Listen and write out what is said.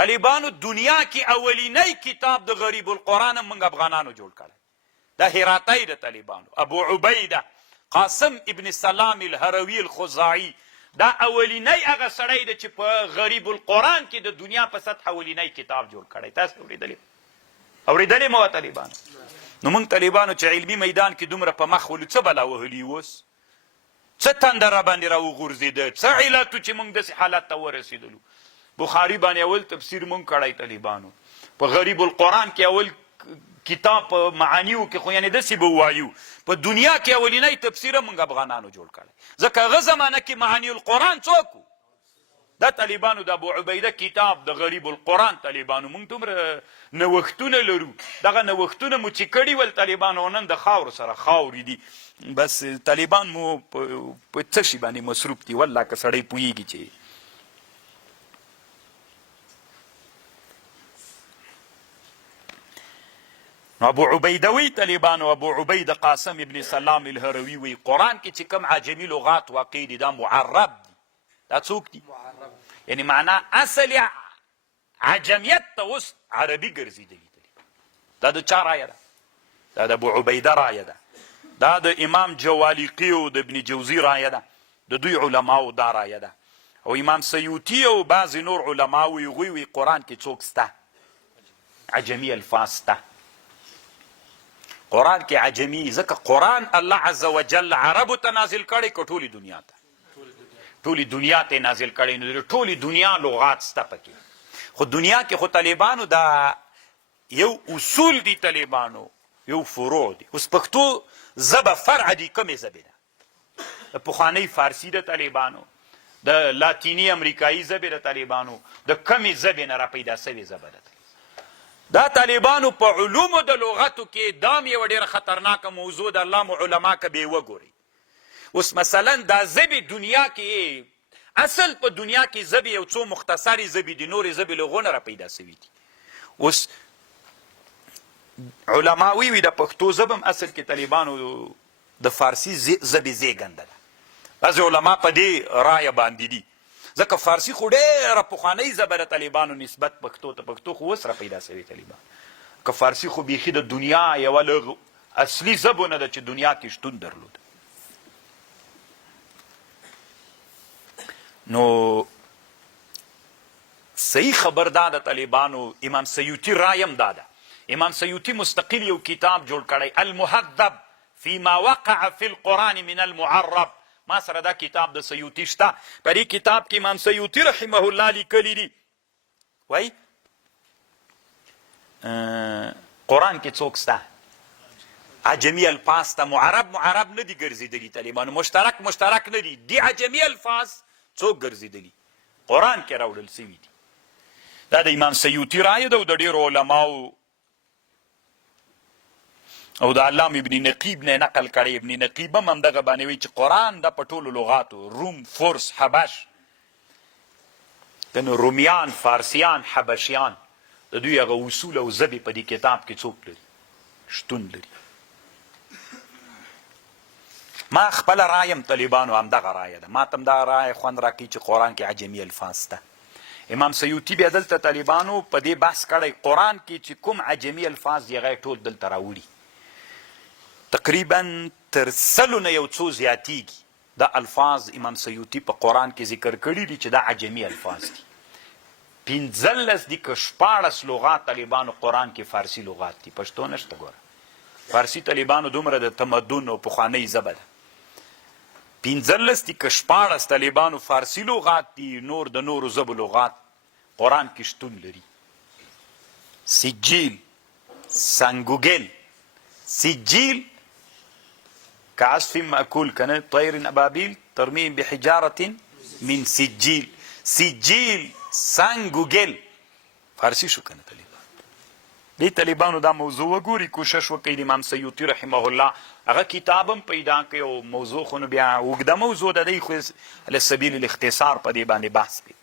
طالبانو دنیا کې اولینی کتاب د غریب القرآن هم موږ افغانانو جوړ کړی دا هراتی د طالبانو ابو عبیده قاسم ابن سلام الهروي الخزاعي دا اولینی هغه سړی دی چې په غریب القرآن کې د دنیا په سطح اولینی کتاب جوړ کړی تاسو اورېدلې مو طالبانو نو موږ طالبانو چې علمي میدان کې دومره په مخ ولو څه بلا وهلي اوس څه تنده را باندې را وغورځېده څه علت چې موږ داسې حالت ته ورسېدلو بخاري باندې اول تفسیر موږ کړی طالبانو په غریب القرآن کې اول کتاب په معانیو کې خو یعنې داسې به ووایو په دنیا کې اولینی تفسیر موږ افغانانو جوړ کړی ځکه هغه زمانه کې معانی القرآن څوک دا طالبانو د ابو عبیده کتاب د غریب القرآن طالبانو موږ دومره نوښتونه لرو دغه نوښتونه مو چې کړي ول طالبانو نن د خاورو سره خاورې دي بس طالبان مو په څه شي باندې مصروف دي والله که سړی پوهېږي چې نو ابو عبیده وی طالبانو ابو عبیده قاسم ابن سلام الهروي وی قرآن کې چې کوم عجمي لغات واقع دي دا معرب دي دا څوک دي یعنی معنا اصل عجمیت ته اوس عربي ګرځېدلي دا د چا رایه ده دا د ابو عبیده رایه ده دا د امام جوالیقي او د ابن جوزي رایه ده د دوی علماو دا رایه ده او امام سیوطي او بعضې نور علماو هغوی وی قرآن کې څوک سته عجمي الفاظ سته قرآن کې عجمي ځکه قرآن الله عز وجل عربو ته نازل کړی که ټولې دنیا ته ټولې دنیا ته نازل کړی نو د ټولې دنیا لغات سته پکې خو دنیا کې خو طالبانو دا یو اصول دي طالبانو یو فروع دي اوس پښتو ژبه فرع دي کومې ژبې ده د پخوانۍ فارسي د طالبانو د لاتیني امریکایي ژبې د طالبانو د کمې ژبې نه راپیدا سوې ژبه ده دا طالبانو په علومو د لغتو کې دام یوه ډېره خطرناکه موضوع د الله علما که به یې وګورئ اوس مثلا دا ژبې دنیا کې اصل په دنیا کې ژبې یو څو مختصرې ژبې دي نورې ژبې له هغو نه راپیدا سوي دي اوس علما وی د پښتو ژبه هم اصل کې طالبانو د فارسي ژبې زیږنده ده بعضې علما په دې رایه باندې دي ځکه فارسي خو ډېره پخوانۍ ژبه د طالبانو نسبت پښتو ته پښتو خو اوس راپیدا سوي طالبان که فارسي خو بیخي د دنیا یوه له اصلي ژبو نه ده چې دنیا کې شتون درلود نو صحیح خبر دا د طالبانو امام سیوطي رایم دا ده امام سیوطي مستقل یو کتاب جوړ کړی المهذب فيما وقع في القرآن من المعرب ما سره دا کتاب د سیوطي شته په دې کتاب کې امام سیوطي رحمه الله لیکلي دي وایي قرآن کې څوک شته عجمي الفاظ ته معرب نه دي ګرځېدلي طالبانو مشترک نه دي دي عجمي الفاظ څوک ګرځېدلي قرآن کې راوړل سوي دي دا د امام سیوطي رایه ده او د ډېرو علماو او د علام ابن نقیب نه نقل کړی ابن نقیب هم همدغه باندې وایي چې قرآن دا په ټولو لغاتو روم فرس حبش کنه رومیان فارسیان حبشیان د دوی هغه اصول او ژبې په دې کتاب کې څوک لري شتون لري ما خپله رایم طالبانو همدغه رایه ده ما ته هم دغه رایه خوند راکوي چې قرآن کې عجمي الفاظ ته امام سیوطي بیا دلته طالبانو په دې بحث کړی قرآن کې چې کوم عجمي الفاظ دي هغه یې ټول دلته راوړي تقریبا تر سلو نه یو څو زیاتیږي دا الفاظ امام سیوطي په قرآن کې ذکر کړي دي چې دا عجمي الفاظ دي 15 دي که 14 لغات طالبانو قرآن کې فارسي لغات دي پښتو نشته ګوره فارسي طالبانو دومره د تمدن او پخوانۍ ژبه ده 15 دي که 14 طالبانو فارسي لغات دي نور د نورو ژبو لغات قرآن کې شتون لري سجیل سنگوگل سجیل كعصف مأكول كان طير أبابيل ترميم بحجارة من سجيل سجيل سنگوگل فارسي شو کنه طالبان دې طالبانو دا موضوع وګوري کوشش وکړي امام سیوطي رحمه الله هغه کتاب هم پیدا کړي او موضوع خو نو بیا اوږده موضوع ده دی خو علی سبیل الاختصار په دې باندې بحث کوي